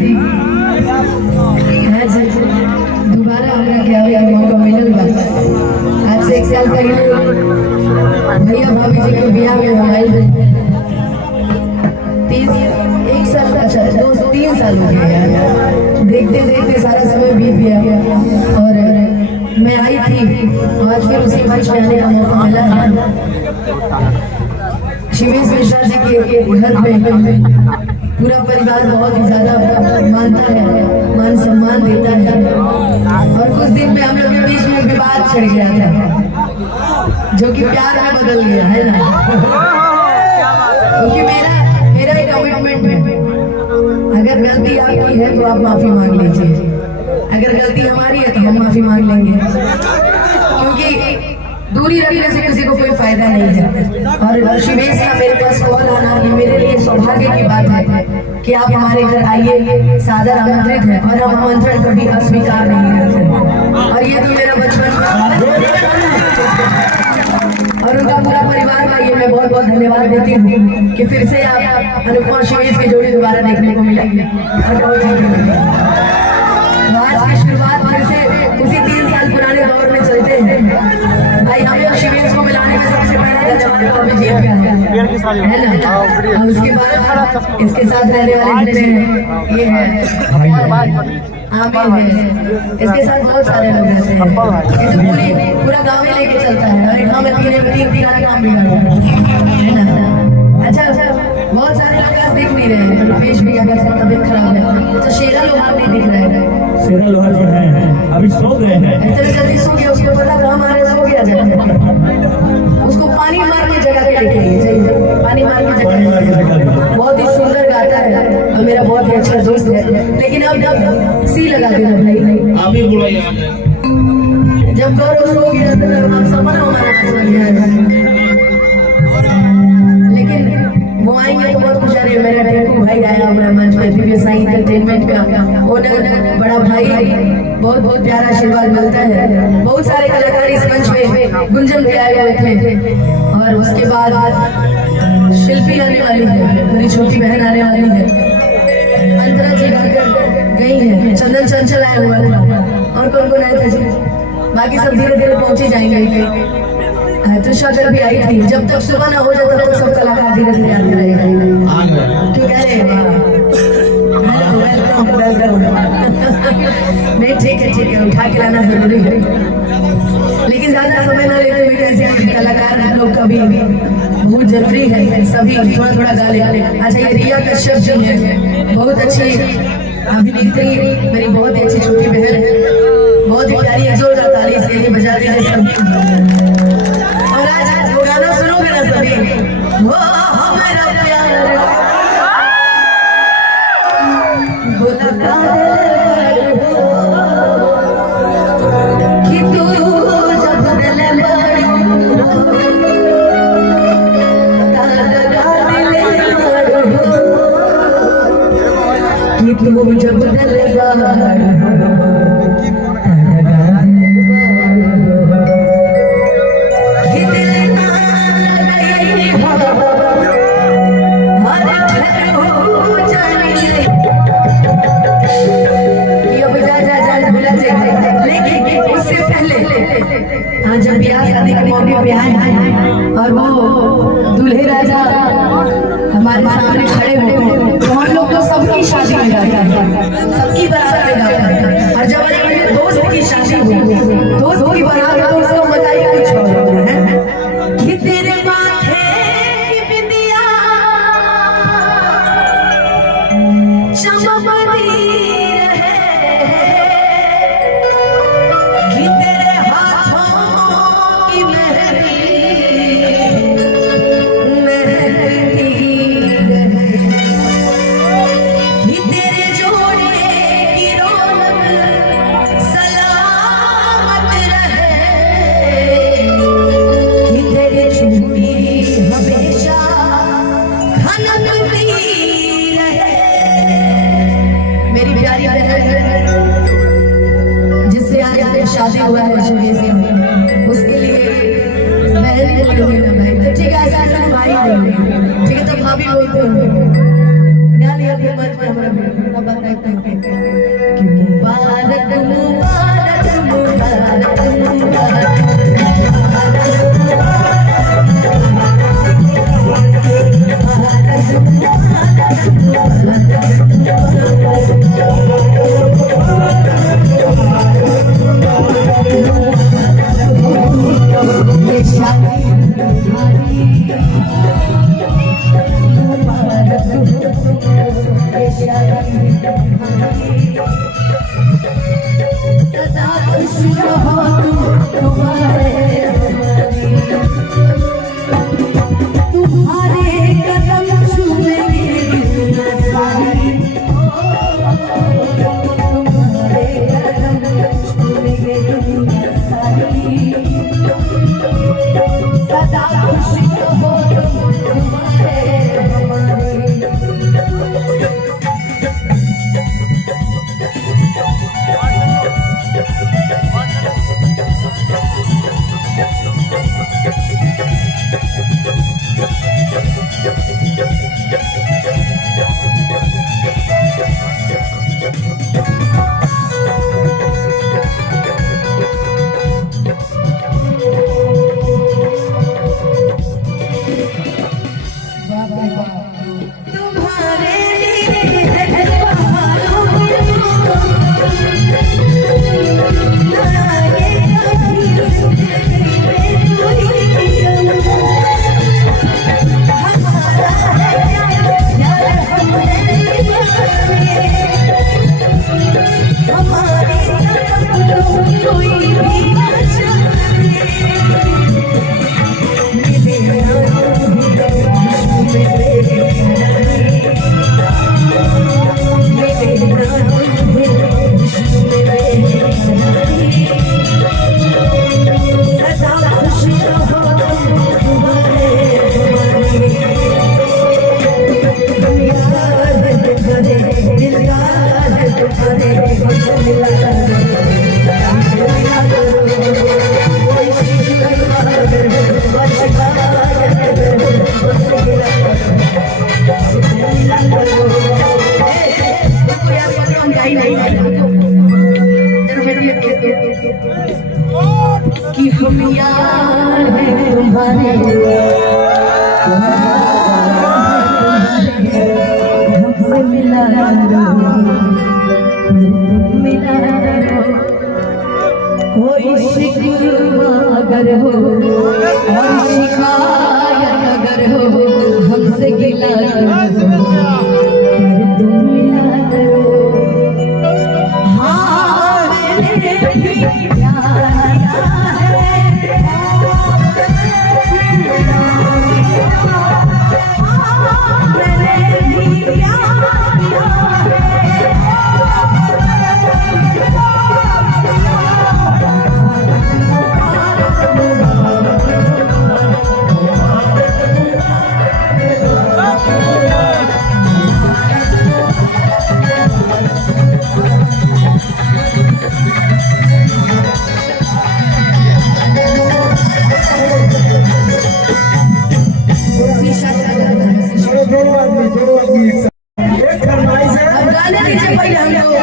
आज दोबारा हमरा क्या हुआ मौका मिलल बा। आज से 1 साल पहले भैया भाभी जी के बियाह में हम आइल रहे। 1 साल अच्छा 2-3 साल हो गए यार। देखते देखते सारा समय बीत गया और मैं आई थी। आज फिर उसी मंच में आने का मौका मिला है। शिवेश मिश्रा जी के घर पे पूरा परिवार बहुत ही ज्यादा मानता है, मान सम्मान देता है। और कुछ दिन में हम लोग के बीच में विवाद छिड़ गया था जो कि प्यार में बदल गया है ना। क्योंकि मेरा एक कमिटमेंट है, अगर गलती आपकी है तो आप माफी मांग लीजिए, अगर गलती हमारी है तो हम माफी मांग लेंगे। क्योंकि दूरी रखने से किसी को कोई फायदा नहीं है। और शिवेश का मेरे पास कॉल आना ये मेरे लिए सौभाग्य की बात है कि आप हमारे घर आइए, सादर आमंत्रित है और हम आमंत्रण कभी अस्वीकार नहीं करते। और ये तो मेरा बचपन और उनका पूरा परिवार का ये मैं बहुत बहुत धन्यवाद देती हूँ कि फिर से आप अनुपमा और शिवेश की जोड़ी दोबारा देखने को मिलेगी। आज की शुरुआत फिर से उसी 3 साल पुराने दौर में चलते हैं। भाई हमें और शिवेश को मिलाने में सबसे पहला धन्यवाद अभिजीत का है ना। और उसके बाद इसके साथ रहने वाले जितने हैं ये है आमिर है, इसके साथ बहुत सारे लोग रहते हैं। ये तो पूरा गाँव ही लेके चलता है और एक गाँव में 3 काम भी है ना। अच्छा बहुत सारे लोग आज दिख नहीं रहे हैं, रुपेश भी अगर सब तबियत खराब है। अच्छा शेरा लोहार नहीं दिख रहे हैं, शेरा लोहार जो है अभी सो गए हैं। इतने जल्दी सो गया, उसको पता था हमारे सो गया जगह। उसको पानी मार के जगह पे लेके पानी मार के जगह। बहुत ही सुंदर गाता है और मेरा बहुत ही अच्छा दोस्त है। लेकिन अब सी लगा देना भाई, आप ही बुलाइए। जब गौरव सो गया तो आप सपना हमारा बन गया। लेकिन वो आएंगे तो बहुत खुश आ रही है। मेरा टेकू भाई आया हमारा मंच पे, पीवीएस एंटरटेनमेंट का ओनर बड़ा भाई, बहुत बहुत प्यारा आशीर्वाद मिलता है। बहुत सारे कलाकार इस मंच पे गुंजन पे आए हुए थे और उसके बाद शिल्पी आने वाली है, मेरी छोटी बहन आने वाली है, अंतरा जी गई है, चंदन चंचल आया हुआ था और कौन आए थे जी, बाकी सब धीरे धीरे पहुंचे जाएंगे। तुषार भी आई थी। जब तक सुबह ना हो जाए तब तक सब कलाकार धीरे धीरे आते रहेगा। क्यों कह रहे नहीं ठीक है उठा के लाना जरूरी है। लेकिन ज्यादा समय ना लेते हुए ऐसे कलाकार लोग का भी बहुत जरूरी है, सभी थोड़ा थोड़ा गा ले। अच्छा ये रिया कश्यप जी है, बहुत अच्छी अभिनेत्री, मेरी बहुत ही अच्छी छोटी बहन, बहुत ही प्यारी। एक जोरदार ताली से ये बजा रही है सभी। और आज वो गाना सुनोगे ना सभी, वो हमारा प्यार बोला कि तू जब दिल कि तू जब दिल जब ब्याह शादी के मौके पे आए और वो दूल्हे राजा हमारे सामने खड़े हो तो हम लोग तो सबकी शादी में जाते हैं, सबकी बारात में जाते हैं। और जब मेरे दोस्त की शादी हुई, दोस्त की बारात तो उसको मजा ही कुछ और है कि तेरे माथे की बिंदिया चमकती रहे, कि तेरे हाथों की मेहंदी महकती रहे, कि तेरे जोड़े की रौनक सलामत रहे, कि तेरी चुम्मी हमेशा खनकती रहे। मेरी प्यारी बहन जिससे आज शादी हुआ है शिवेश का, उसके लिए बहन बोलोगे ना भाई तो ठीक है, ऐसा भाई बोलोगे ठीक है, तो भाभी बोलते हो। अभी मंच पे हमारा बेटा बताते हैं कि मुबारक मुबारक मुबारक मुबारक कि हम यार हैं तुम्हारे हमसे मिला मिला कोई शिकवा अगर हो और शिकायत अगर हो हमसे गिला तुम मिला करो। हाँ मैंने भी प्यार दोनों आदमी एक फरमाइश है। गाने दीजिए पहले हमको।